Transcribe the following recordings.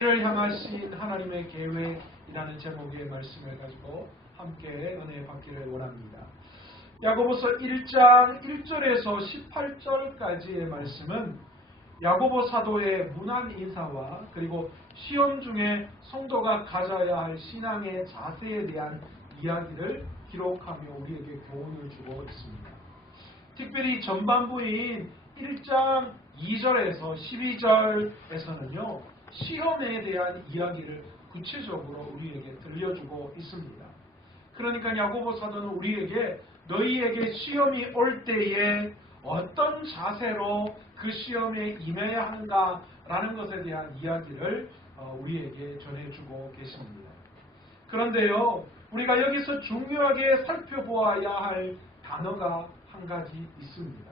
를 향하신 하나님의 계획이라는 제목의 말씀을 가지고 함께 은혜 받기를 원합니다. 야고보서 1장 1절에서 18절까지의 말씀은 야고보 사도의 문안 인사와 그리고 시험 중에 성도가 가져야 할 신앙의 자세에 대한 이야기를 기록하며 우리에게 교훈을 주고 있습니다. 특별히 전반부인 1장 2절에서 12절에서는요. 시험에 대한 이야기를 구체적으로 우리에게 들려주고 있습니다. 그러니까 야고보 사도는 우리에게 너희에게 시험이 올 때에 어떤 자세로 그 시험에 임해야 하는가라는 것에 대한 이야기를 우리에게 전해주고 계십니다. 그런데요, 우리가 여기서 중요하게 살펴보아야 할 단어가 한 가지 있습니다.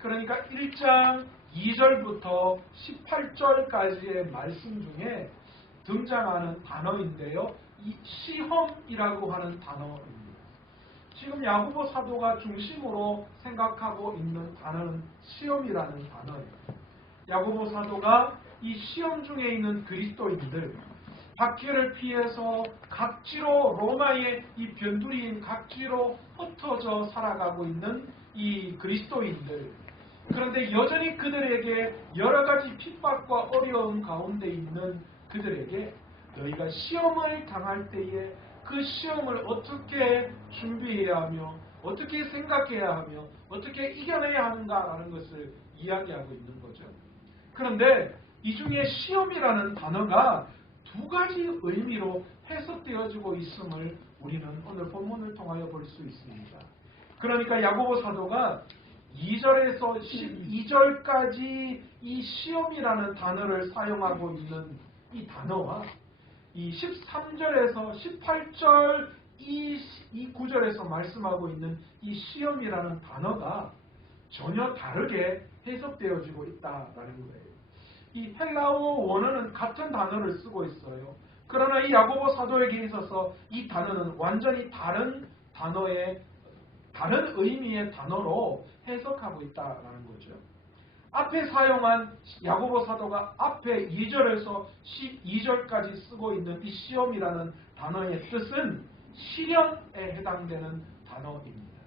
그러니까 1장 2절부터 18절까지의 말씀 중에 등장하는 단어인데요. 이 시험이라고 하는 단어입니다. 지금 야고보 사도가 중심으로 생각하고 있는 단어는 시험이라는 단어예요. 야고보 사도가 이 시험 중에 있는 그리스도인들, 박해를 피해서 각지로 로마의 이 변두리인 각지로 흩어져 살아가고 있는 이 그리스도인들, 그런데 여전히 그들에게 여러 가지 핍박과 어려움 가운데 있는 그들에게 너희가 시험을 당할 때에 그 시험을 어떻게 준비해야 하며 어떻게 생각해야 하며 어떻게 이겨내야 하는가라는 것을 이야기하고 있는 거죠. 그런데 이 중에 시험이라는 단어가 두 가지 의미로 해석되어지고 있음을 우리는 오늘 본문을 통하여 볼 수 있습니다. 그러니까 야고보 사도가 2절에서 12절까지 이 시험이라는 단어를 사용하고 있는 이 단어와 이 13절에서 18절 이 구절에서 말씀하고 있는 이 시험이라는 단어가 전혀 다르게 해석되어지고 있다라는 거예요. 이 헬라어 원어는 같은 단어를 쓰고 있어요. 그러나 이 야고보 사도에게 있어서 이 단어는 완전히 다른 단어의 다른 의미의 단어로 해석하고 있다는 거죠. 앞에 사용한 야고보 사도가 앞에 2절에서 12절까지 쓰고 있는 이 시험이라는 단어의 뜻은 시련에 해당되는 단어입니다.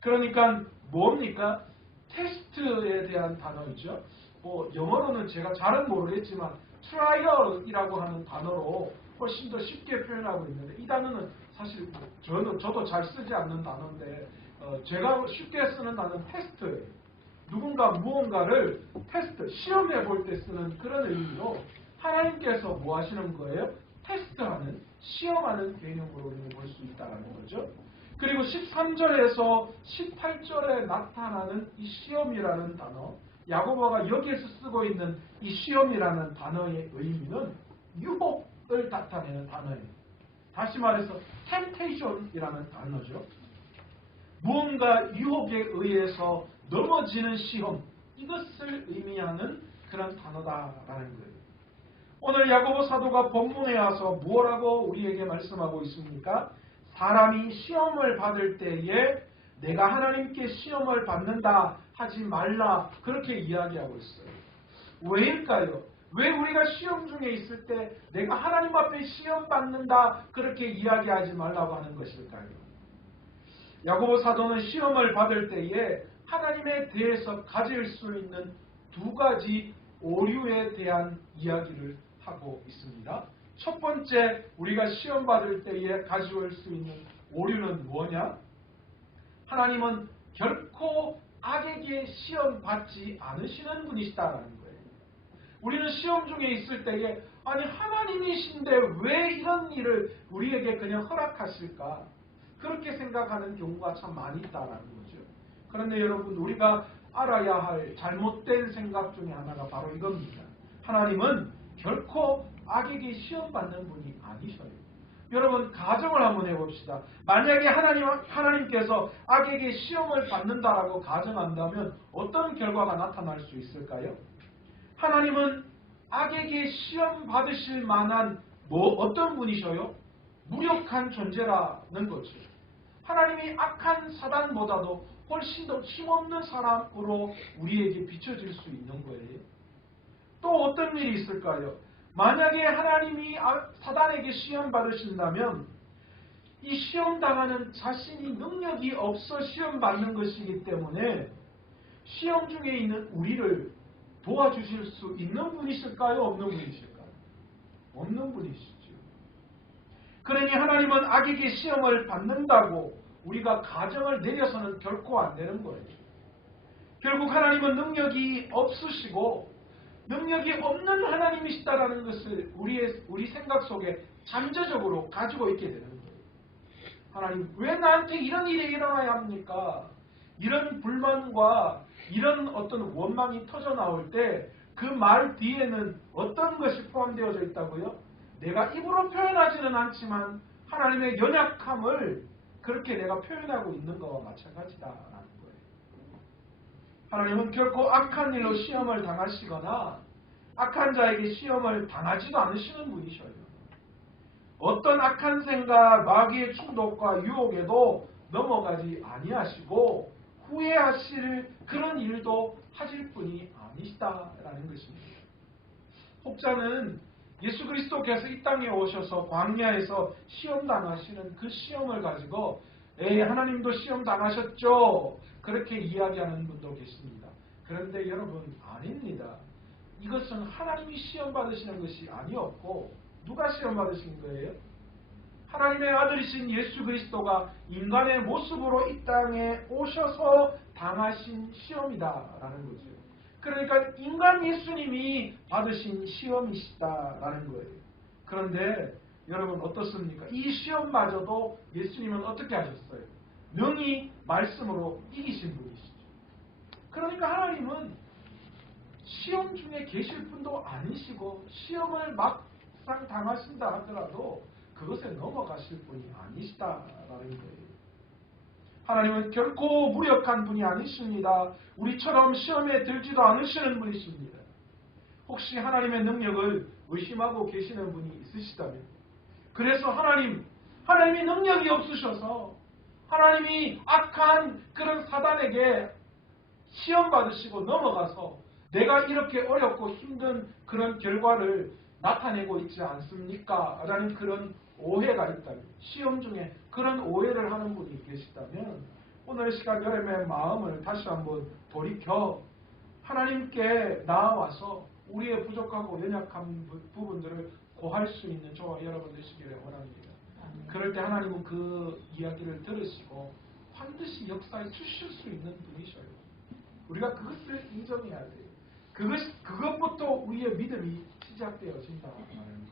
그러니까 뭡니까? 테스트에 대한 단어이죠. 영어로는 제가 잘은 모르겠지만 트라이얼이라고 하는 단어로 훨씬 더 쉽게 표현하고 있는데 이 단어는 사실 저도 잘 쓰지 않는 단어인데 제가 쉽게 쓰는 단어는 테스트예요. 누군가 무언가를 테스트, 시험해 볼 때 쓰는 그런 의미로 하나님께서 뭐 하시는 거예요? 테스트하는, 시험하는 개념으로 우리는 볼 수 있다는 거죠. 그리고 13절에서 18절에 나타나는 이 시험이라는 단어, 야고보가 여기에서 쓰고 있는 이 시험이라는 단어의 의미는 유혹을 나타내는 단어예요. 다시 말해서 temptation이라는 단어죠. 무언가 유혹에 의해서 넘어지는 시험, 이것을 의미하는 그런 단어다라는 거예요. 오늘 야고보 사도가 본문에 와서 뭐라고 우리에게 말씀하고 있습니까? 사람이 시험을 받을 때에 내가 하나님께 시험을 받는다 하지 말라, 그렇게 이야기하고 있어요. 왜일까요? 왜 우리가 시험 중에 있을 때 내가 하나님 앞에 시험 받는다 그렇게 이야기하지 말라고 하는 것일까요? 야고보 사도는 시험을 받을 때에 하나님에 대해서 가질 수 있는 두 가지 오류에 대한 이야기를 하고 있습니다. 첫 번째, 우리가 시험 받을 때에 가져올 수 있는 오류는 뭐냐? 하나님은 결코 악에게 시험 받지 않으시는 분이시다라는 거예요. 우리는 시험 중에 있을 때에 아니 하나님이신데 왜 이런 일을 우리에게 그냥 허락하실까? 그렇게 생각하는 경우가 참 많이 있다라는 거죠. 그런데 여러분, 우리가 알아야 할 잘못된 생각 중에 하나가 바로 이겁니다. 하나님은 결코 악에게 시험받는 분이 아니셔요. 여러분, 가정을 한번 해봅시다. 만약에 하나님께서 악에게 시험을 받는다라고 가정한다면 어떤 결과가 나타날 수 있을까요? 하나님은 악에게 시험 받으실 만한 어떤 분이셔요? 무력한 존재라는 거죠. 하나님이 악한 사단보다도 훨씬 더 힘없는 사람으로 우리에게 비춰질 수 있는 거예요. 또 어떤 일이 있을까요? 만약에 하나님이 사단에게 시험 받으신다면 이 시험 당하는 자신이 능력이 없어 시험 받는 것이기 때문에 시험 중에 있는 우리를 도와주실 수 있는 분이실까요? 없는 분이실까요? 없는 분이시죠. 그러니 하나님은 악에게 시험을 받는다고 우리가 가정을 내려서는 결코 안 되는 거예요. 결국 하나님은 능력이 없으시고 능력이 없는 하나님이시다라는 것을 우리 생각 속에 잠재적으로 가지고 있게 되는 거예요. 하나님, 왜 나한테 이런 일이 일어나야 합니까? 이런 불만과 이런 어떤 원망이 터져 나올 때 그 말 뒤에는 어떤 것이 포함되어져 있다고요? 내가 입으로 표현하지는 않지만 하나님의 연약함을 그렇게 내가 표현하고 있는 것과 마찬가지다라는 거예요. 하나님은 결코 악한 일로 시험을 당하시거나 악한 자에게 시험을 당하지도 않으시는 분이셔요. 어떤 악한 생각, 마귀의 충동과 유혹에도 넘어가지 아니하시고 후회하실 그런 일도 하실 분이 아니시다라는 것입니다. 혹자는 예수 그리스도께서 이 땅에 오셔서 광야에서 시험 당하시는 그 시험을 가지고 하나님도 시험 당하셨죠? 그렇게 이야기하는 분도 계십니다. 그런데 여러분, 아닙니다. 이것은 하나님이 시험 받으시는 것이 아니었고 누가 시험 받으신 거예요? 하나님의 아들이신 예수 그리스도가 인간의 모습으로 이 땅에 오셔서 당하신 시험이다라는 거죠. 그러니까 인간 예수님이 받으신 시험이시다라는 거예요. 그런데 여러분 어떻습니까? 이 시험마저도 예수님은 어떻게 하셨어요? 능히 말씀으로 이기신 분이시죠. 그러니까 하나님은 시험 중에 계실 분도 아니시고 시험을 막상 당하신다 하더라도 그것에 넘어가실 분이 아니시다라는 거예요. 하나님은 결코 무력한 분이 아니십니다. 우리처럼 시험에 들지도 않으시는 분이십니다. 혹시 하나님의 능력을 의심하고 계시는 분이 있으시다면, 그래서 하나님이 능력이 없으셔서 하나님이 악한 그런 사단에게 시험 받으시고 넘어가서 내가 이렇게 어렵고 힘든 그런 결과를 나타내고 있지 않습니까? 라는 그런 오해가 있다면, 시험 중에 그런 오해를 하는 분이 계시다면 오늘 시간 여러분의 마음을 다시 한번 돌이켜 하나님께 나아와서 우리의 부족하고 연약한 부분들을 고할 수 있는 저와 여러분 되시기를 원합니다. 그럴 때 하나님은 그 이야기를 들으시고 반드시 역사에 주실 수 있는 분이셔요. 우리가 그것을 인정해야 돼요. 그것부터 우리의 믿음이 시작되어진다는 거예요.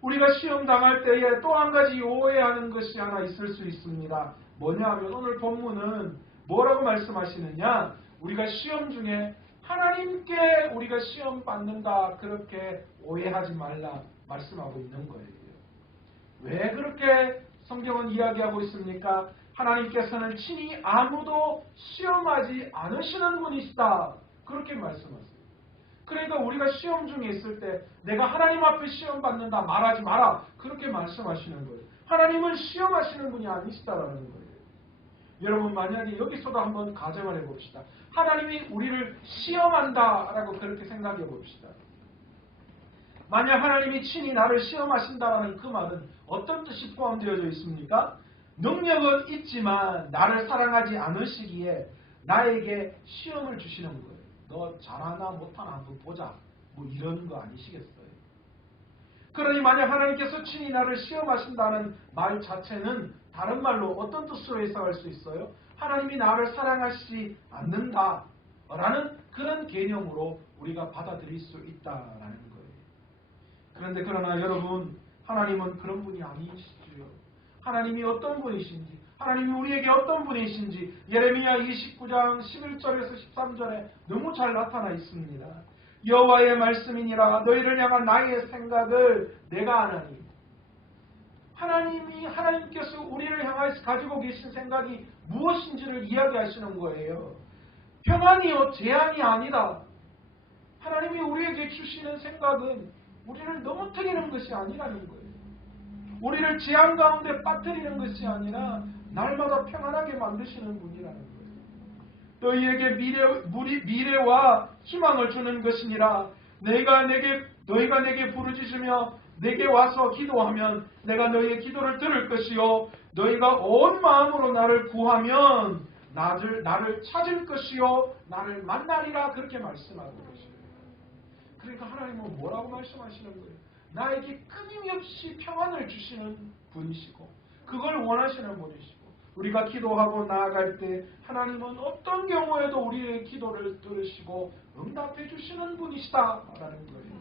우리가 시험 당할 때에 또 한 가지 오해하는 것이 하나 있을 수 있습니다. 뭐냐 하면 오늘 본문은 뭐라고 말씀하시느냐? 우리가 시험 중에 하나님께 우리가 시험 받는다 그렇게 오해하지 말라 말씀하고 있는 거예요. 왜 그렇게 성경은 이야기하고 있습니까? 하나님께서는 친히 아무도 시험하지 않으시는 분이시다 그렇게 말씀하세요. 그러니까 우리가 시험 중에 있을 때 내가 하나님 앞에 시험 받는다 말하지 마라 그렇게 말씀하시는 거예요. 하나님은 시험하시는 분이 아니시다라는 거예요. 여러분 만약에 여기서도 한번 가정을 해봅시다. 하나님이 우리를 시험한다라고 그렇게 생각해 봅시다. 만약 하나님이 친히 나를 시험하신다라는 그 말은 어떤 뜻이 포함되어져 있습니까? 능력은 있지만 나를 사랑하지 않으시기에 나에게 시험을 주시는 거예요. 너 잘하나 못하나 한번 보자. 뭐 이런 거 아니시겠어요? 그러니 만약 하나님께서 친히 나를 시험하신다는 말 자체는 다른 말로 어떤 뜻으로 해석할 수 있어요? 하나님이 나를 사랑하시지 않는다라는 그런 개념으로 우리가 받아들일 수 있다라는 거예요. 그런데 그러나 여러분, 하나님은 그런 분이 아니시죠. 하나님이 어떤 분이신지, 하나님이 우리에게 어떤 분이신지 예레미야 29장 11절에서 13절에 너무 잘 나타나 있습니다. 여호와의 말씀이니라 너희를 향한 나의 생각을 내가 아나니. 하나님께서 우리를 향해서 가지고 계신 생각이 무엇인지를 이야기하시는 거예요. 평안이요 재앙이 아니다. 하나님이 우리에게 주시는 생각은 우리를 넘어뜨리는 것이 아니라는 거예요. 우리를 재앙 가운데 빠뜨리는 것이 아니라 날마다 평안하게 만드시는 분이라는 거예요. 너희에게 미래와 희망을 주는 것이니라. 내가 내게 너희가 내게 부르짖으며 내게 와서 기도하면 내가 너희의 기도를 들을 것이요 너희가 온 마음으로 나를 구하면 나를 찾을 것이요 나를 만나리라 그렇게 말씀하고 계시요. 그러니까 하나님은 뭐라고 말씀하시는 거예요? 나에게 끊임없이 평안을 주시는 분이시고 그걸 원하시는 분이시고 우리가 기도하고 나아갈 때 하나님은 어떤 경우에도 우리의 기도를 들으시고 응답해 주시는 분이시다라는 거예요.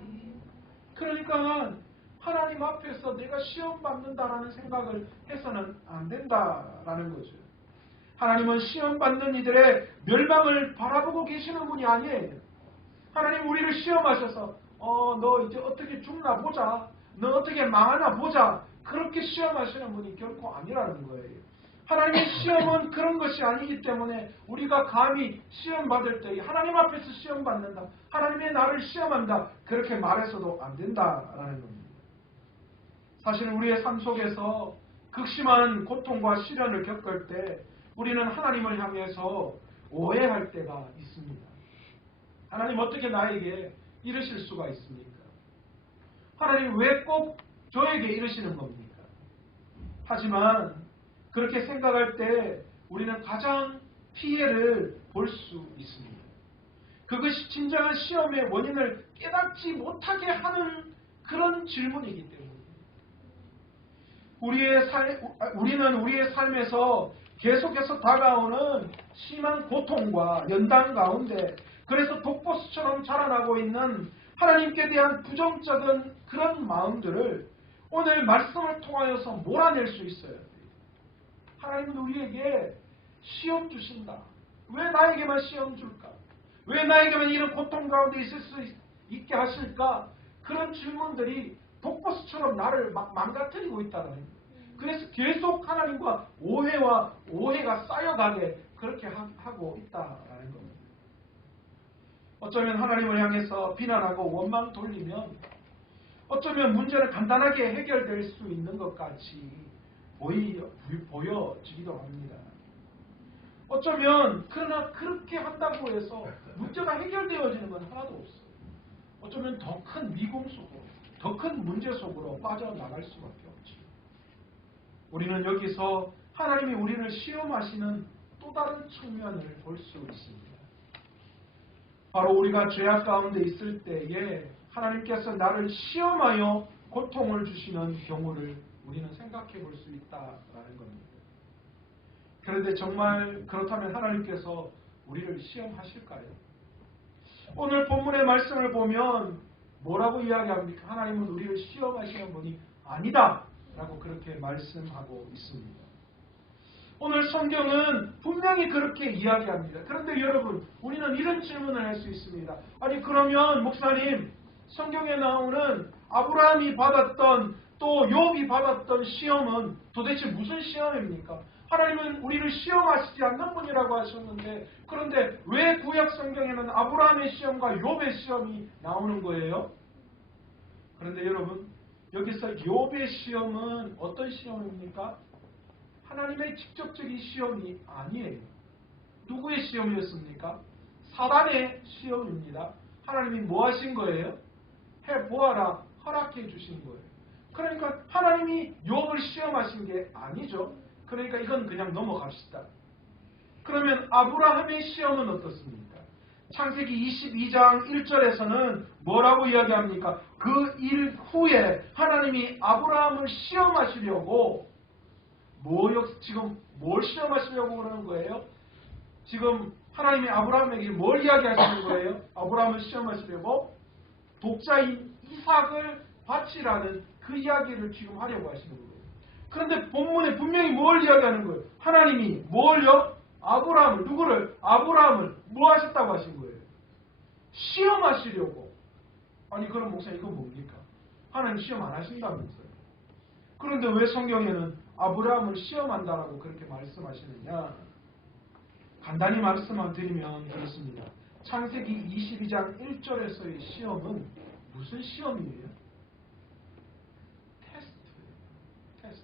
그러니까 하나님 앞에서 내가 시험 받는다라는 생각을 해서는 안 된다라는 거죠. 하나님은 시험 받는 이들의 멸망을 바라보고 계시는 분이 아니에요. 하나님 우리를 시험하셔서 너 이제 어떻게 죽나 보자. 너 어떻게 망하나 보자. 그렇게 시험하시는 분이 결코 아니라는 거예요. 하나님의 시험은 그런 것이 아니기 때문에 우리가 감히 시험받을 때 하나님 앞에서 시험받는다. 하나님의 나를 시험한다. 그렇게 말해서도 안 된다라는 겁니다. 사실 우리의 삶 속에서 극심한 고통과 시련을 겪을 때 우리는 하나님을 향해서 오해할 때가 있습니다. 하나님 어떻게 나에게 이러실 수가 있습니까? 하나님 왜 꼭 저에게 이러시는 겁니까? 하지만 그렇게 생각할 때 우리는 가장 피해를 볼 수 있습니다. 그것이 진정한 시험의 원인을 깨닫지 못하게 하는 그런 질문이기 때문에 우리는 우리의 삶에서 계속해서 다가오는 심한 고통과 연단 가운데 그래서 독버섯처럼 자라나고 있는 하나님께 대한 부정적인 그런 마음들을 오늘 말씀을 통하여서 몰아낼 수 있어요. 하나님은 우리에게 시험 주신다. 왜 나에게만 시험 줄까? 왜 나에게만 이런 고통 가운데 있을 수 있게 하실까? 그런 질문들이 독버섯처럼 나를 막 망가뜨리고 있다는 거예요. 그래서 계속 하나님과 오해가 쌓여가게 그렇게 하고 있다라는 겁니다. 어쩌면 하나님을 향해서 비난하고 원망 돌리면 어쩌면 문제는 간단하게 해결될 수 있는 것 같이 보여지기도 합니다. 어쩌면 그러나 그렇게 한다고 해서 문제가 해결되어지는 건 하나도 없어요. 어쩌면 더 큰 미궁 속으로 더 큰 문제 속으로 빠져나갈 수밖에 없죠. 우리는 여기서 하나님이 우리를 시험하시는 또 다른 측면을 볼 수 있습니다. 바로 우리가 죄악 가운데 있을 때에 하나님께서 나를 시험하여 고통을 주시는 경우를 우리는 생각해 볼 수 있다라는 겁니다. 그런데 정말 그렇다면 하나님께서 우리를 시험하실까요? 오늘 본문의 말씀을 보면 뭐라고 이야기합니까? 하나님은 우리를 시험하시는 분이 아니다 라고 그렇게 말씀하고 있습니다. 오늘 성경은 분명히 그렇게 이야기합니다. 그런데 여러분, 우리는 이런 질문을 할 수 있습니다. 아니 그러면 목사님, 성경에 나오는 아브라함이 받았던 또 욥이 받았던 시험은 도대체 무슨 시험입니까? 하나님은 우리를 시험하시지 않는 분이라고 하셨는데 그런데 왜 구약 성경에는 아브라함의 시험과 욥의 시험이 나오는 거예요? 그런데 여러분, 여기서 욥의 시험은 어떤 시험입니까? 하나님의 직접적인 시험이 아니에요. 누구의 시험이었습니까? 사단의 시험입니다. 하나님이 뭐 하신 거예요? 해보아라 허락해 주신 거예요. 그러니까 하나님이 욥을 시험하신 게 아니죠. 그러니까 이건 그냥 넘어갑시다. 그러면 아브라함의 시험은 어떻습니까? 창세기 22장 1절에서는 뭐라고 이야기합니까? 그 일 후에 하나님이 아브라함을 시험하시려고 지금 뭘 시험하시려고 그러는 거예요? 지금 하나님이 아브라함에게 뭘 이야기하시는 거예요? 아브라함을 시험하시려고 독자인 이삭을 바치라는 그 이야기를 지금 하려고 하시는 거예요. 그런데 본문에 분명히 뭘 이야기하는 거예요? 하나님이 뭘요? 아브라함을 뭐 하셨다고 하신 거예요? 시험하시려고. 아니 그럼 목사님 이건 뭡니까? 하나님 시험 안 하신다면서요. 그런데 왜 성경에는 아브라함을 시험한다라고 그렇게 말씀하시느냐? 간단히 말씀을 드리면 그렇습니다. 창세기 22장 1절에서의 시험은 무슨 시험이에요? 테스트.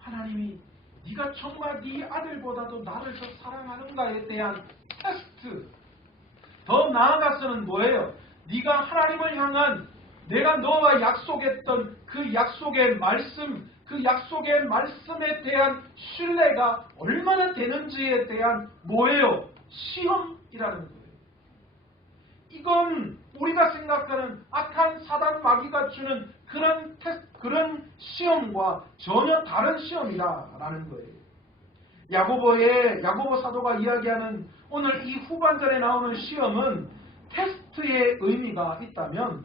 하나님이 네가 정말 네 아들보다도 나를 더 사랑하는가에 대한 테스트. 더 나아가서는 뭐예요? 네가 하나님을 향한 내가 너와 약속했던 그 약속의 말씀, 그 약속의 말씀에 대한 신뢰가 얼마나 되는지에 대한 뭐예요? 시험이라는 거예요. 이건 우리가 생각하는 악한 사단 마귀가 주는 그런 시험과 전혀 다른 시험이다라는 거예요. 야고보 사도가 이야기하는 오늘 이 후반절에 나오는 시험은 테스트의 의미가 있다면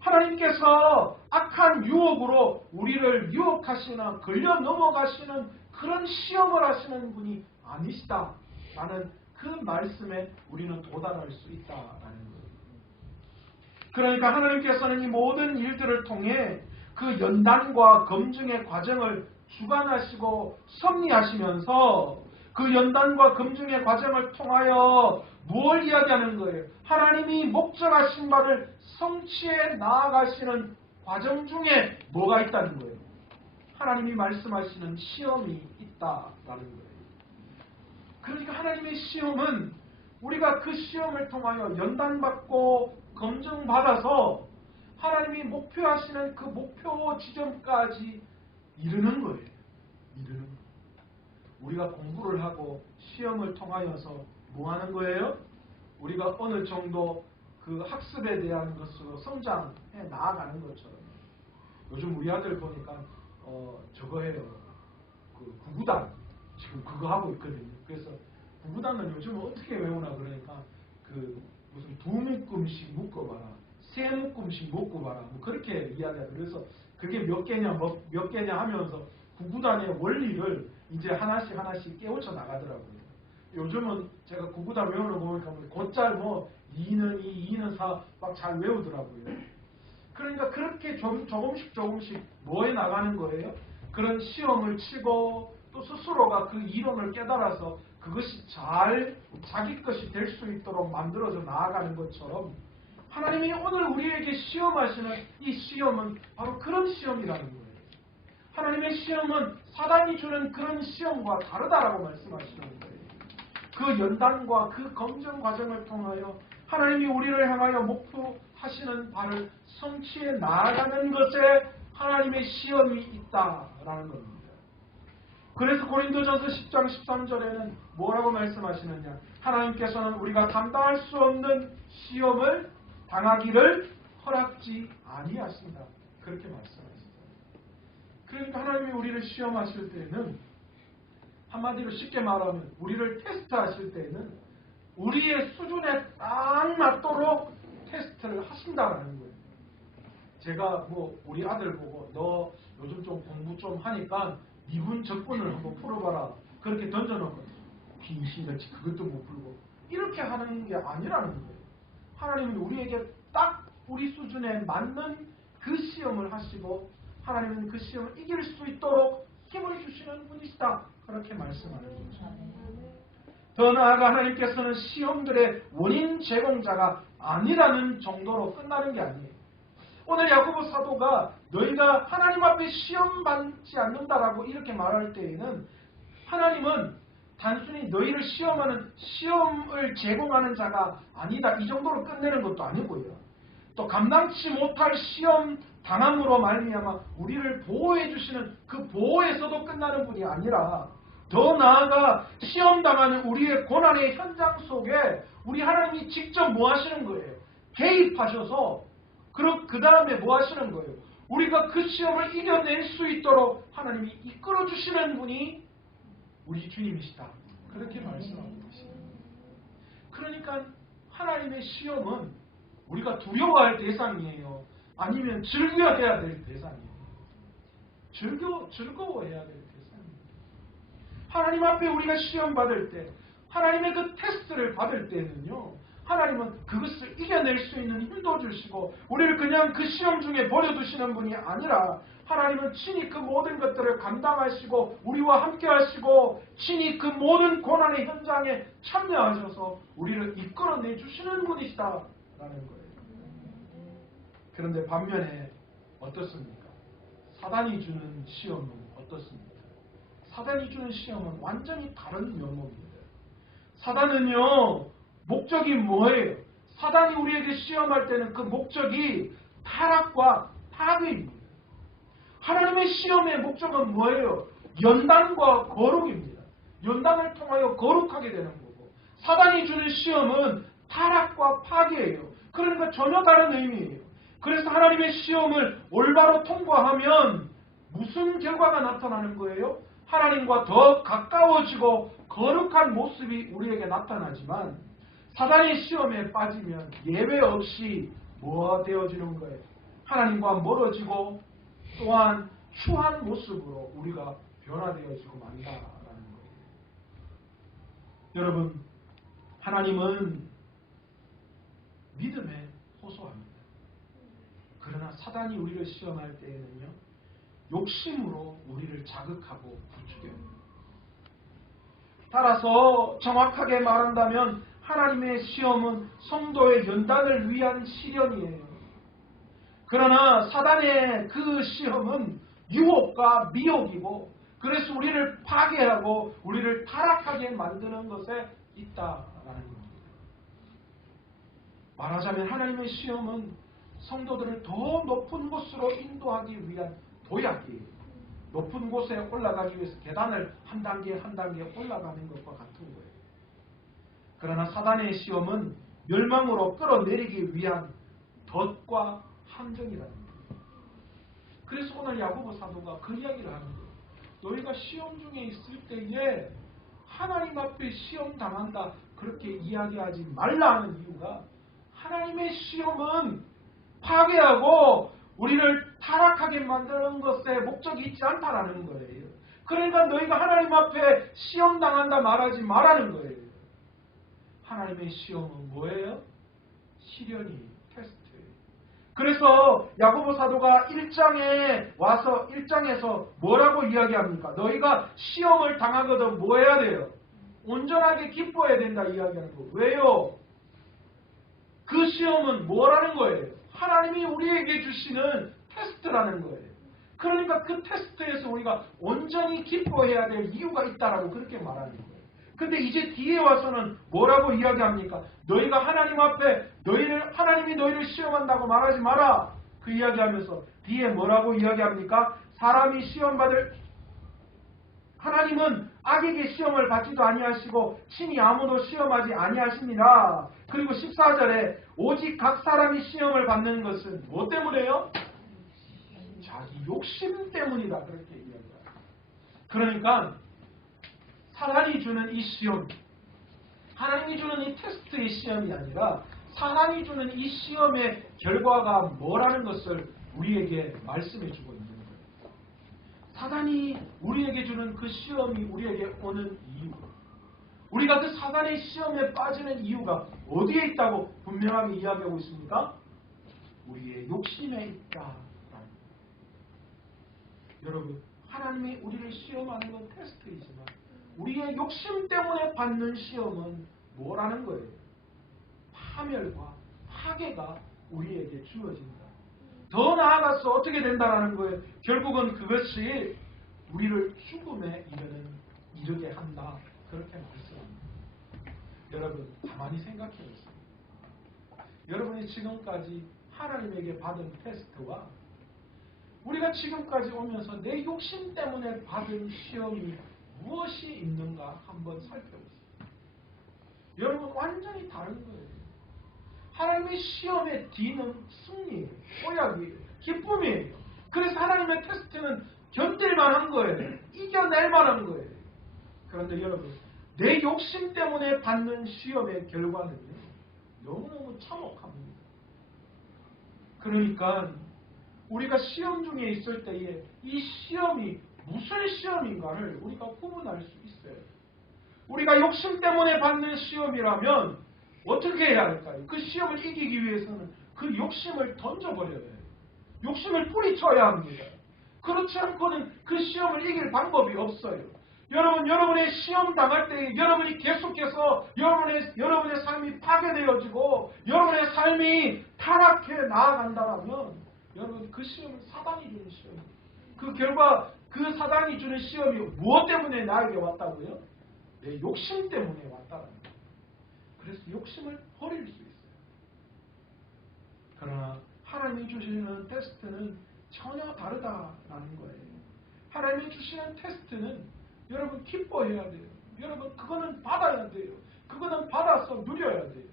하나님께서 악한 유혹으로 우리를 유혹하시나 걸려 넘어가시는 그런 시험을 하시는 분이 아니시다라는 그 말씀에 우리는 도달할 수 있다라는 거예요. 그러니까 하나님께서는 이 모든 일들을 통해 그 연단과 검증의 과정을 주관하시고 섭리하시면서 그 연단과 검증의 과정을 통하여 무엇을 이야기하는 거예요? 하나님이 목적하신 바를 성취해 나아가시는 과정 중에 뭐가 있다는 거예요? 하나님이 말씀하시는 시험이 있다라는 거예요. 그러니까 하나님의 시험은 우리가 그 시험을 통하여 연단받고 검증받아서 하나님이 목표하시는 그 목표 지점까지 이르는 거예요. 이르는 거예요. 우리가 공부를 하고 시험을 통하여서 뭐 하는 거예요? 우리가 어느 정도 그 학습에 대한 것으로 성장해 나아가는 것처럼. 요즘 우리 아들 보니까 저거 해요. 그 구구단 지금 그거 하고 있거든요. 그래서 구구단은 요즘 어떻게 외우나 그러니까 그 무슨 두 묶음씩 묶어봐라, 세 묶음씩 묶어봐라, 뭐 그렇게 이야기하고 그래서 그게 몇 개냐 하면서 구구단의 원리를 이제 하나씩 깨우쳐 나가더라고요. 요즘은 제가 구구단 외우는 거 보니까 곧잘 뭐 2는 2, 2는 4 막 잘 외우더라고요. 그러니까 그렇게 조금씩 뭐해 나가는 거예요? 그런 시험을 치고 또 스스로가 그 이론을 깨달아서 그것이 잘 자기 것이 될 수 있도록 만들어져 나아가는 것처럼 하나님이 오늘 우리에게 시험하시는 이 시험은 바로 그런 시험이라는 거예요. 하나님의 시험은 사단이 주는 그런 시험과 다르다라고 말씀하시는 거예요. 그 연단과 그 검증 과정을 통하여 하나님이 우리를 향하여 목표하시는 바를 성취해 나아가는 것에 하나님의 시험이 있다라는 겁니다. 그래서 고린도전서 10장 13절에는 뭐라고 말씀하시느냐? 하나님께서는 우리가 감당할 수 없는 시험을 당하기를 허락지 아니하신다. 그렇게 말씀하십니다. 그러니까 하나님이 우리를 시험하실 때는 한마디로 쉽게 말하면 우리를 테스트하실 때는 우리의 수준에 딱 맞도록 테스트를 하신다라는 거예요. 제가 뭐 우리 아들 보고 너 요즘 좀 공부 좀 하니까 미분 적분을 한번 풀어봐라. 그렇게 던져놓고 귀신같이 그것도 못 풀고 이렇게 하는 게 아니라는 거예요. 하나님은 우리에게 딱 우리 수준에 맞는 그 시험을 하시고 하나님은 그 시험을 이길 수 있도록 힘을 주시는 분이시다. 그렇게 말씀하는 거죠. 더 나아가 하나님께서는 시험들의 원인 제공자가 아니라는 정도로 끝나는 게 아니에요. 오늘 야고보 사도가 너희가 하나님 앞에 시험 받지 않는다라고 이렇게 말할 때에는 하나님은 단순히 너희를 시험하는 시험을 제공하는 자가 아니다 이 정도로 끝내는 것도 아니고요. 또 감당치 못할 시험 당함으로 말미암아 우리를 보호해 주시는 그 보호에서도 끝나는 분이 아니라 더 나아가 시험 당하는 우리의 고난의 현장 속에 우리 하나님이 직접 뭐 하시는 거예요? 개입하셔서 그 다음에 뭐 하시는 거예요? 우리가 그 시험을 이겨낼 수 있도록 하나님이 이끌어 주시는 분이 우리 주님이시다. 그렇게 말씀하고 계십니다. 그러니까 하나님의 시험은 우리가 두려워할 대상이에요. 아니면 즐겨해야 될 대상이에요. 즐거워해야 될 대상이에요. 하나님 앞에 우리가 시험 받을 때, 하나님의 그 테스트를 받을 때는요, 하나님은 그것을 이겨낼 수 있는 힘도 주시고 우리를 그냥 그 시험 중에 버려두시는 분이 아니라 하나님은 친히 그 모든 것들을 감당하시고 우리와 함께 하시고 친히 그 모든 고난의 현장에 참여하셔서 우리를 이끌어내 주시는 분이시다라는 거예요. 그런데 반면에 어떻습니까? 사단이 주는 시험은 어떻습니까? 사단이 주는 시험은 완전히 다른 면목입니다. 사단은요 목적이 뭐예요? 사단이 우리에게 시험할 때는 그 목적이 타락과 파괴입니다. 하나님의 시험의 목적은 뭐예요? 연단과 거룩입니다. 연단을 통하여 거룩하게 되는 거고, 사단이 주는 시험은 타락과 파괴예요. 그러니까 전혀 다른 의미예요. 그래서 하나님의 시험을 올바로 통과하면 무슨 결과가 나타나는 거예요? 하나님과 더 가까워지고 거룩한 모습이 우리에게 나타나지만, 사단의 시험에 빠지면 예외 없이 뭐가 되어지는 거예요? 하나님과 멀어지고 또한 추한 모습으로 우리가 변화되어지고 만다라는 거예요. 여러분, 하나님은 믿음에 호소합니다. 그러나 사단이 우리를 시험할 때에는요, 욕심으로 우리를 자극하고 부추겨요. 따라서 정확하게 말한다면 하나님의 시험은 성도의 연단을 위한 시련이에요. 그러나 사단의 그 시험은 유혹과 미혹이고, 그래서 우리를 파괴하고 우리를 타락하게 만드는 것에 있다라는 겁니다. 말하자면 하나님의 시험은 성도들을 더 높은 곳으로 인도하기 위한 도약이에요. 높은 곳에 올라가기 위해서 계단을 한 단계 한 단계 올라가는 것과 같은 거예요. 그러나 사단의 시험은 멸망으로 끌어내리기 위한 덫과 함정이라는 거예요. 그래서 오늘 야고보 사도가 그 이야기를 하는 거예요. 너희가 시험 중에 있을 때에 하나님 앞에 시험 당한다 그렇게 이야기하지 말라 하는 이유가, 하나님의 시험은 파괴하고 우리를 타락하게 만드는 것에 목적이 있지 않다라는 거예요. 그러니까 너희가 하나님 앞에 시험 당한다 말하지 말라는 거예요. 하나님의 시험은 뭐예요? 시련이 테스트예요. 그래서 야고보 사도가 1장에 와서 1장에서 뭐라고 이야기합니까? 너희가 시험을 당하거든 뭐 해야 돼요? 온전하게 기뻐해야 된다 이야기하는 거. 왜요? 그 시험은 뭐라는 거예요? 하나님이 우리에게 주시는 테스트라는 거예요. 그러니까 그 테스트에서 우리가 온전히 기뻐해야 될 이유가 있다라고 그렇게 말하는 거예요. 근데 이제 뒤에 와서는 뭐라고 이야기합니까? 너희가 하나님 앞에 하나님이 너희를 시험한다고 말하지 마라. 그 이야기하면서 뒤에 뭐라고 이야기합니까? 사람이 시험받을, 하나님은 악에게 시험을 받지도 아니하시고 친히 아무도 시험하지 아니하십니다. 그리고 14절에 오직 각 사람이 시험을 받는 것은 뭐 때문에요? 자기 욕심 때문이다. 그렇게 이야기합니다. 그러니까 사단이 주는 이 시험, 하나님이 주는 이 테스트의 시험이 아니라 사단이 주는 이 시험의 결과가 뭐라는 것을 우리에게 말씀해 주고 있는 거예요. 사단이 우리에게 주는 그 시험이 우리에게 오는 이유, 우리가 그 사단의 시험에 빠지는 이유가 어디에 있다고 분명하게 이야기하고 있습니까? 우리의 욕심에 있다. 여러분, 하나님이 우리를 시험하는 건 테스트이지만 우리의 욕심 때문에 받는 시험은 뭐라는 거예요? 파멸과 파괴가 우리에게 주어진다. 더 나아가서 어떻게 된다라는 거예요? 결국은 그것이 우리를 죽음에 이르게 한다. 그렇게 말씀합니다. 여러분, 가만히 생각해 보세요. 여러분이 지금까지 하나님에게 받은 테스트와 우리가 지금까지 오면서 내 욕심 때문에 받은 시험이 무엇이 있는가 한번 살펴보세요. 여러분, 완전히 다른 거예요. 하나님의 시험의 뒤는 승리예요. 호약이에요. 기쁨이에요. 그래서 하나님의 테스트는 견딜 만한 거예요. 이겨낼 만한 거예요. 그런데 여러분, 내 욕심 때문에 받는 시험의 결과는요, 너무너무 참혹합니다. 그러니까 우리가 시험 중에 있을 때에 이 시험이 무슨 시험인가를 우리가 구분할 수 있어요. 우리가 욕심 때문에 받는 시험이라면 어떻게 해야 할까요? 그 시험을 이기기 위해서는 그 욕심을 던져버려야 해요. 욕심을 뿌리쳐야 합니다. 그렇지 않고는 그 시험을 이길 방법이 없어요. 여러분의 시험 당할 때 여러분이 계속해서 여러분의 삶이 파괴되어지고 여러분의 삶이 타락해 나아간다면 여러분, 그 시험은 사단이 주는 시험이에요. 그 결과 그 사단이 주는 시험이 무엇 때문에 나에게 왔다고요? 내 욕심 때문에 왔다는 거예요. 그래서 욕심을 버릴 수 있어요. 그러나 하나님이 주시는 테스트는 전혀 다르다라는 거예요. 하나님이 주시는 테스트는 여러분 기뻐해야 돼요. 여러분 그거는 받아야 돼요. 그거는 받아서 누려야 돼요.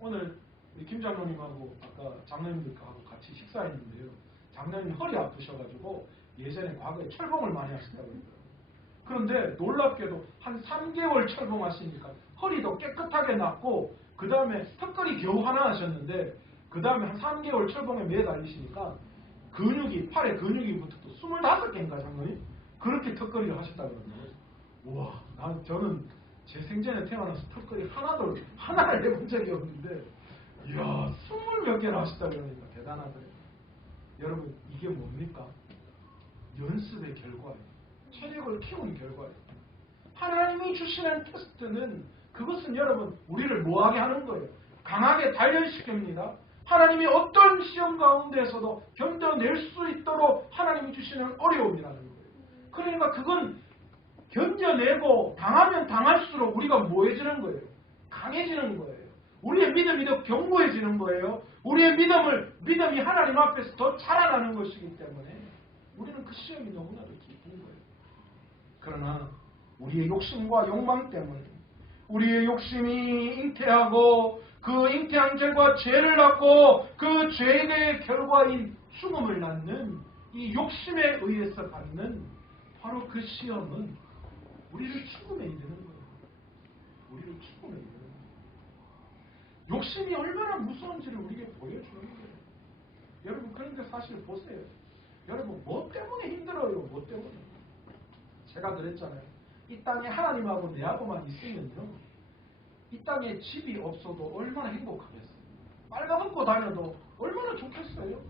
오늘 김 장로님하고 아까 장로님들하고 같이 식사했는데요. 장로님 허리 아프셔가지고 예전에 과거에 철봉을 많이 하셨다고 그러더라고요. 그런데 놀랍게도 한 3개월 철봉하시니까 허리도 깨끗하게 낫고 그 다음에 턱걸이 겨우 하나 하셨는데 그 다음에 한 3개월 철봉에 매달리시니까 근육이 팔에 근육이 붙어도 25개인가 장로님? 그렇게 턱걸이를 하셨다고 그러더라고요. 우와, 저는 제 생전에 태어나서 턱걸이 하나를 해본 적이 없는데 이야 20몇 개를 하셨다고 그러니까 대단하더래요. 여러분 이게 뭡니까? 연습의 결과예요. 체력을 키운 결과예요. 하나님이 주시는 테스트는 그것은 여러분 우리를 뭐하게 하는 거예요? 강하게 단련시킵니다. 하나님이 어떤 시험 가운데서도 견뎌낼 수 있도록 하나님이 주시는 어려움이라는 거예요. 그러니까 그건 견뎌내고 당하면 당할수록 우리가 뭐해지는 거예요? 강해지는 거예요. 우리의 믿음이 더 견고해지는 거예요. 우리의 믿음이 하나님 앞에서 더 자라나는 것이기 때문에 우리는 그 시험이 너무나도 기쁜 거예요. 그러나 우리의 욕심과 욕망 때문에 우리의 욕심이 잉태하고 그 잉태한 결과 죄를 낳고 그 죄의 결과인 죽음을 낳는 이 욕심에 의해서 받는 바로 그 시험은 우리를 죽음에 이르는 거예요. 우리를 죽음에 이르는 거예요. 욕심이 얼마나 무서운지를 우리에게 보여주는 거예요. 여러분 그런데 사실 보세요. 여러분 뭐 때문에 힘들어요? 뭐 때문에? 제가 그랬잖아요. 이 땅에 하나님하고 내하고만 있으면요. 이 땅에 집이 없어도 얼마나 행복하겠어요. 빨가벗고 다녀도 얼마나 좋겠어요.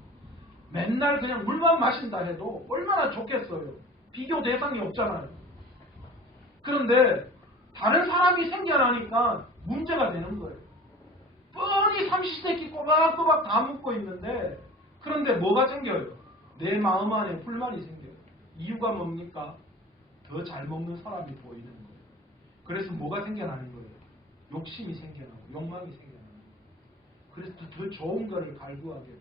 맨날 그냥 물만 마신다 해도 얼마나 좋겠어요. 비교 대상이 없잖아요. 그런데 다른 사람이 생겨나니까 문제가 되는 거예요. 뻔히 삼시세끼 꼬박꼬박 다 묻고 있는데 그런데 뭐가 생겨요? 내 마음 안에 불만이 생겨요. 이유가 뭡니까? 더 잘 먹는 사람이 보이는 거예요. 그래서 뭐가 생겨나는 거예요? 욕심이 생겨나고 욕망이 생겨나고 그래서 더 좋은 거를 갈구하게 돼요.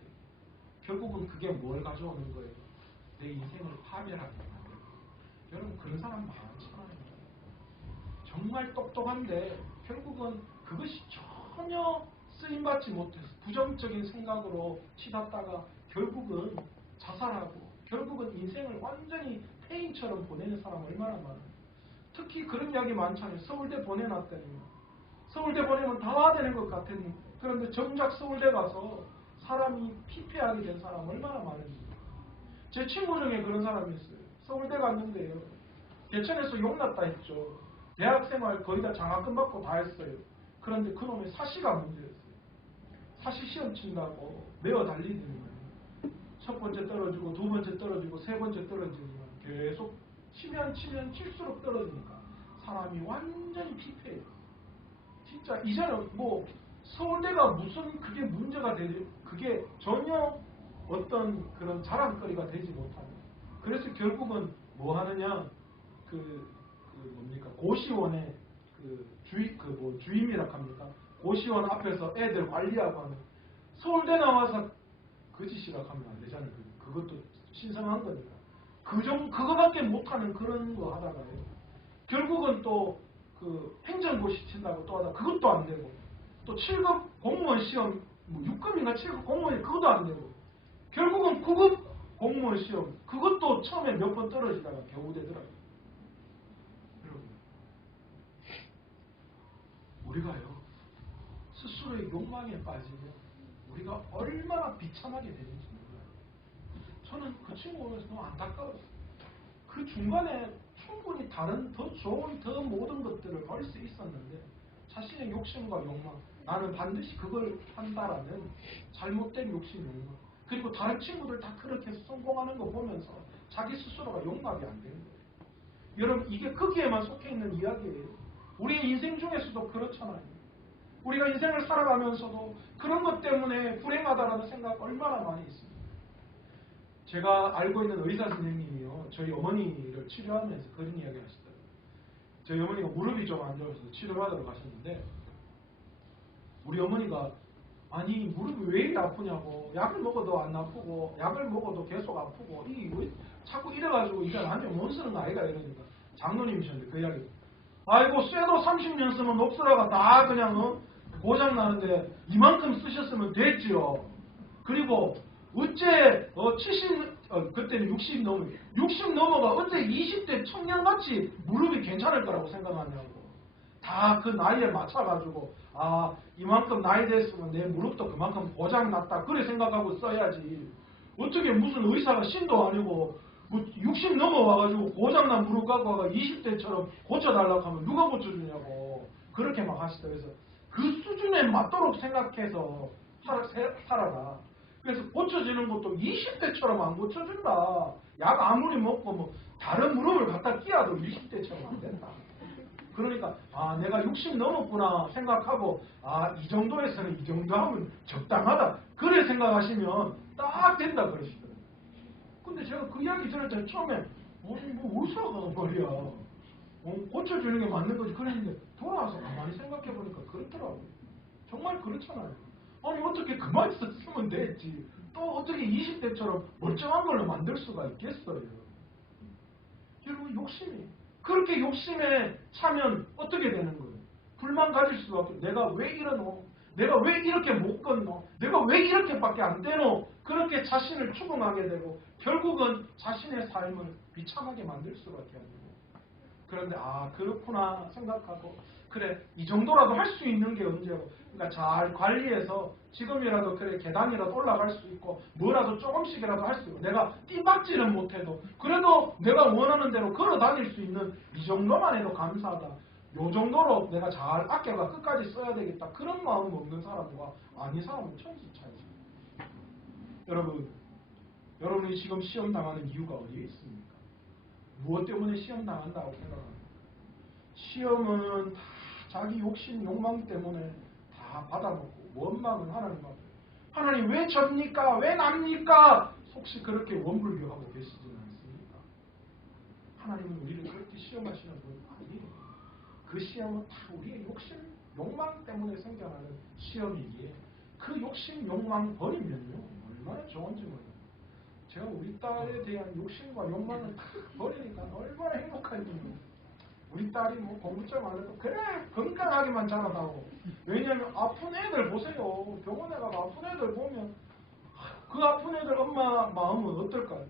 결국은 그게 뭘 가져오는 거예요? 내 인생을 파멸하게 만들어요. 여러분 그런 사람 많잖아요. 정말 똑똑한데 결국은 그것이 전혀 쓰임받지 못해서 부정적인 생각으로 치닫다가 결국은 자살하고 결국은 인생을 완전히 폐인처럼 보내는 사람 얼마나 많아요. 특히 그런 이야기 많잖아요. 서울대 보내놨다니. 서울대 보내면 다 되는 것 같았는데 그런데 정작 서울대 가서 사람이 피폐하게 된 사람 얼마나 많은지. 제 친구 중에 그런 사람이 있어요. 서울대 갔는데요. 대천에서 용났다 했죠. 대학생활 거의 다 장학금 받고 다 했어요. 그런데 그놈의 사시가 문제였어요. 사시 시험 친다고 매어 달리더니만 첫 번째 떨어지고 두 번째 떨어지고 세 번째 떨어지지만 계속 치면 칠수록 떨어지니까 사람이 완전히 피폐해요. 진짜 이제는 뭐 서울대가 무슨 그게 문제가 되지 그게 전혀 어떤 그런 자랑거리가 되지 못하는. 그래서 결국은 뭐 하느냐 뭡니까 고시원에 주임이라 합니까? 고시원 앞에서 애들 관리하고 하는 서울대 나와서 거짓이라고 하면 안 되잖아요. 그것도 신성한 거니까. 그거밖에 못하는 그런 거 하다가요. 결국은 또 그 행정고시 친다고 또 하다 그것도 안 되고 또 7급 공무원 시험 6급인가 7급 공무원이 그것도 안 되고 결국은 9급 공무원 시험 그것도 처음에 몇 번 떨어지다가 겨우 되더라고요. 여러분 우리가요 스스로의 욕망에 빠지면 우리가 얼마나 비참하게 되는지 몰라요. 저는 그 친구가 너무 안타까웠어요. 그 중간에 충분히 다른 더 좋은 더 모든 것들을 벌 수 있었는데 자신의 욕심과 욕망 나는 반드시 그걸 한다라는 잘못된 욕심 욕망 그리고 다른 친구들 다 그렇게 성공하는 거 보면서 자기 스스로가 용납이 안 되는 거예요. 여러분 이게 거기에만 속해 있는 이야기예요. 우리의 인생 중에서도 그렇잖아요. 우리가 인생을 살아가면서도 그런 것 때문에 불행하다라는 생각 얼마나 많이 있습니다. 제가 알고 있는 의사 선생님이요. 저희 어머니를 치료하면서 그런 이야기 하시더라고요. 저희 어머니가 무릎이 좀 안 좋아서 치료받으러 가셨는데 우리 어머니가 아니 무릎이 왜 이리 아프냐고. 약을 먹어도 안 아프고 약을 먹어도 계속 아프고 이 왜 자꾸 이래가지고 이제 완전 못 쓰는 거 아이가 이러니까 장로님이셨는데 그 이야기. 아이고 쇠도 30년 쓰면 녹슬어가 다 그냥 고장 나는데 이만큼 쓰셨으면 됐지요. 그리고 어째 70 그때는 60 넘어가 어째 20대 청년같이 무릎이 괜찮을 거라고 생각하냐고. 다 그 나이에 맞춰가지고 아 이만큼 나이 됐으면 내 무릎도 그만큼 고장 났다 그래 생각하고 써야지. 어떻게 무슨 의사가 신도 아니고 뭐 60 넘어와가지고 고장난 무릎 갖고 와가 20대처럼 고쳐달라고 하면 누가 고쳐주냐고. 그렇게 막 하시다. 그래서 그 수준에 맞도록 생각해서 살아라. 그래서 고쳐지는 것도 20대처럼 안 고쳐준다. 약 아무리 먹고 뭐 다른 무릎을 갖다 끼워도 20대처럼 안 된다. 그러니까 아 내가 60 넘었구나 생각하고 아 이 정도에서는 이 정도 하면 적당하다. 그래 생각하시면 딱 된다 그러시더라고요. 근데 제가 그 이야기 들을 때 처음에 뭐 의사가 말이야 고쳐주는 게 맞는 거지 그랬는데 돌아와서 가만히 생각해보니까 그렇더라고요. 정말 그렇잖아요. 아니 어떻게 그만 쓰면 됐지 또 어떻게 20대처럼 멀쩡한 걸로 만들 수가 있겠어요. 여러분 욕심이 그렇게 욕심에 차면 어떻게 되는 거예요? 불만 가질 수밖에. 내가 왜 이러노? 내가 왜 이렇게 못 걷노? 내가 왜 이렇게밖에 안 되노? 그렇게 자신을 추궁하게 되고 결국은 자신의 삶을 비참하게 만들 수밖에 안 되고. 그런데 아 그렇구나 생각하고 그래 이 정도라도 할 수 있는 게 언제고. 그러니까 잘 관리해서 지금이라도 그래 계단이라도 올라갈 수 있고 뭐라도 조금씩이라도 할 수 있고 내가 띠박지는 못해도 그래도 내가 원하는 대로 걸어 다닐 수 있는 이 정도만 해도 감사하다. 요 정도로 내가 잘 아껴가 끝까지 써야 되겠다. 그런 마음 없는 사람과 아닌 사람은 천지 차이죠. 여러분이 지금 시험 당하는 이유가 어디에 있습니까? 무엇 때문에 시험 당한다고 생각합니까? 시험은 다 자기 욕심, 욕망 때문에 다 받아먹고 원망은 하나님 앞에 하나님 왜 접니까? 왜 납니까? 혹시 그렇게 원불교하고 계시지는 않습니까? 하나님은 우리를 그렇게 시험하시는 분 아니에요. 그 시험은 다 우리의 욕심, 욕망 때문에 생겨나는 시험이기에 그 욕심, 욕망 버리면요 얼마나 좋은지 몰라요. 제가 우리 딸에 대한 욕심과 욕망을 다 버리니까 얼마나 행복한지 몰라요. 우리 딸이 뭐 공부 좀 안 해도 그래 건강하게만 자라다고. 왜냐하면 아픈 애들 보세요. 병원에 가서 아픈 애들 보면 그 아픈 애들 엄마 마음은 어떨까요?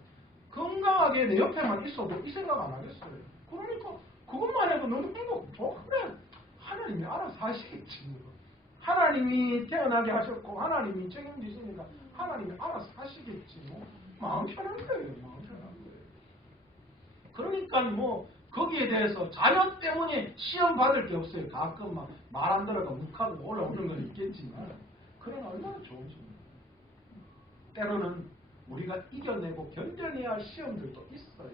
건강하게 내 옆에만 있어도 이 생각 안 하겠어요. 그러니까 그것만 해도 너무 행복해. 그래 하나님이 알아서 하시겠지. 하나님이 태어나게 하셨고 하나님이 책임지시니까 하나님이 알아서 하시겠지. 뭐 마음 편한 거예요. 마음 편한 거예요. 그러니까 뭐 거기에 대해서 자녀 때문에 시험 받을 게 없어요. 가끔 막 말 안 들어가 묵하고 올라오는 건 있겠지만 그런 얼마나 좋은지. 때로는 우리가 이겨내고 견뎌내야 할 시험들도 있어요.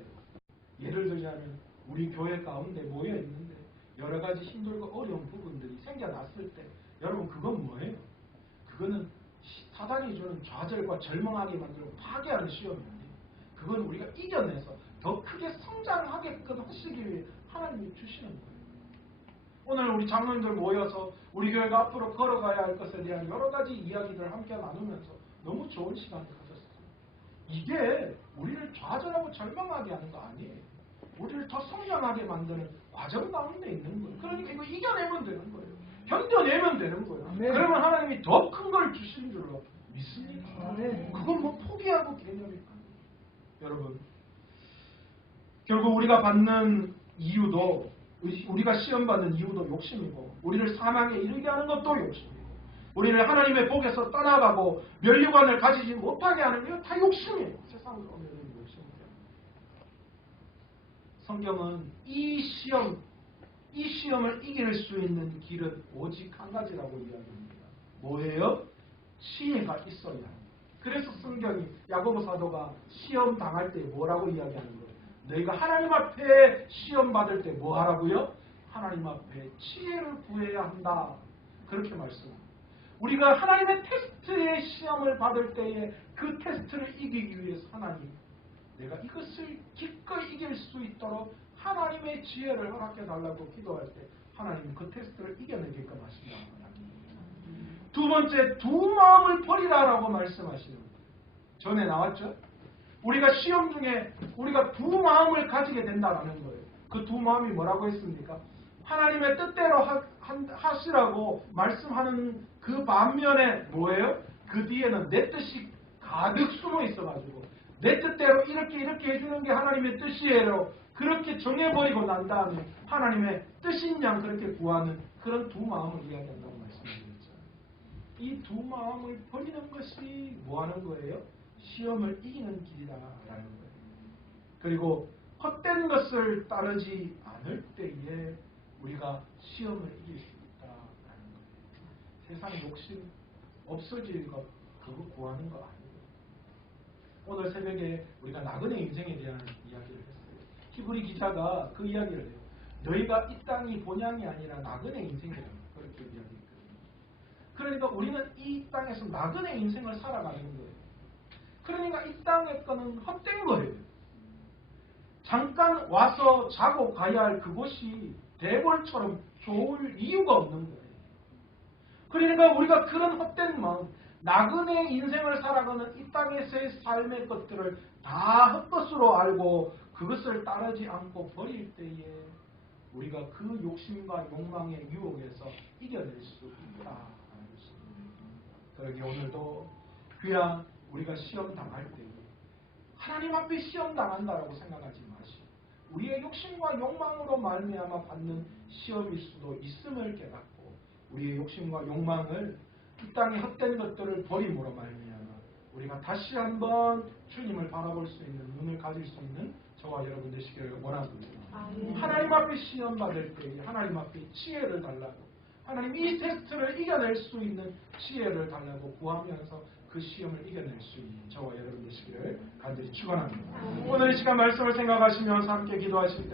예를 들자면 우리 교회 가운데 모여 있는데 여러 가지 힘들고 어려운 부분들이 생겨났을 때 여러분 그건 뭐예요? 그거는 사단이 주는 좌절과 절망하게 만들고 파괴하는 시험이에요. 그건 우리가 이겨내서 더 크게 성장하게끔 하시기 위해 하나님이 주시는 거예요. 오늘 우리 장로님들 모여서 우리 교회가 앞으로 걸어가야 할 것에 대한 여러 가지 이야기들을 함께 나누면서 너무 좋은 시간을 가졌어요. 이게 우리를 좌절하고 절망하게 하는 거 아니에요. 우리를 더 성장하게 만드는 과정 가운데 있는 거예요. 그러니까 이거 이겨내면 되는 거예요. 견뎌내면 되는 거예요. 네. 그러면 하나님이 더 큰 걸 주신 줄로 믿습니다. 네. 그건 뭐 포기하고 개념일까? 여러분 결국 우리가 받는 이유도 우리가 시험받는 이유도 욕심이고 우리를 사망에 이르게 하는 것도 욕심이고 우리를 하나님의 복에서 떠나가고 면류관을 가지지 못하게 하는 게 다 욕심이에요. 세상으로 오는 욕심이에요. 성경은 이 시험을 이길 수 있는 길은 오직 한 가지라고 이야기합니다. 뭐예요? 지혜가 있어야 합니다. 그래서 성경이 야고보 사도가 시험 당할 때 뭐라고 이야기하는 거예요? 너희가 하나님 앞에 시험 받을 때 뭐 하라고요? 하나님 앞에 지혜를 구해야 한다. 그렇게 말씀합니다. 우리가 하나님의 테스트의 시험을 받을 때에 그 테스트를 이기기 위해서 하나님 내가 이것을 기꺼이 이길 수 있도록 하나님의 지혜를 허락해 달라고 기도할 때 하나님은 그 테스트를 이겨내게끔 하신다. 두 번째, 두 마음을 버리라라고 말씀하시는 거예요. 전에 나왔죠? 우리가 시험 중에 우리가 두 마음을 가지게 된다라는 거예요. 그 두 마음이 뭐라고 했습니까? 하나님의 뜻대로 하시라고 말씀하는 그 반면에 뭐예요? 그 뒤에는 내 뜻이 가득 숨어 있어가지고 내 뜻대로 이렇게 해주는 게 하나님의 뜻이에요. 그렇게 정해버리고 난 다음에 하나님의 뜻인 양 그렇게 구하는 그런 두 마음을 이야기한다고 말씀드렸죠. 이 두 마음을 버리는 것이 뭐 하는 거예요? 시험을 이기는 길이라는 거예요. 그리고 헛된 것을 따르지 않을 때에 우리가 시험을 이길 수 있다라는 거예요. 세상 욕심 없어질 것 그거 구하는 거 아니에요. 오늘 새벽에 우리가 나그네 인생에 대한 이야기를 했어요. 히브리 기자가 그 이야기를 해요. 너희가 이 땅이 본향이 아니라 나그네 인생이라고 그렇게 이야기했거든요. 그러니까 우리는 이 땅에서 나그네 인생을 살아가는 거예요. 그러니까 이 땅의 거는 헛된 거예요. 잠깐 와서 자고 가야 할 그곳이 대궐처럼 좋을 이유가 없는 거예요. 그러니까 우리가 그런 헛된 마음, 나그네 인생을 살아가는 이 땅에서의 삶의 것들을 다 헛것으로 알고 그것을 따르지 않고 버릴 때에 우리가 그 욕심과 욕망의 유혹에서 이겨낼 수 있다. 그러기 오늘도 귀한 우리가 시험 당할 때 하나님 앞에 시험 당한다라고 생각하지 마시고 우리의 욕심과 욕망으로 말미암아 받는 시험일 수도 있음을 깨닫고 우리의 욕심과 욕망을 이 땅의 헛된 것들을 버림으로 말미암아 우리가 다시 한번 주님을 바라볼 수 있는 눈을 가질 수 있는 저와 여러분 되시기를 원합니다. 하나님 앞에 시험 받을 때 하나님 앞에 지혜를 달라고 하나님 이 테스트를 이겨낼 수 있는 지혜를 달라고 구하면서 그 시험을 이겨낼 수 있는 저와 여러분 되시기를 간절히 축원합니다. 오늘 이 시간 말씀을 생각하시면서 함께 기도하실 때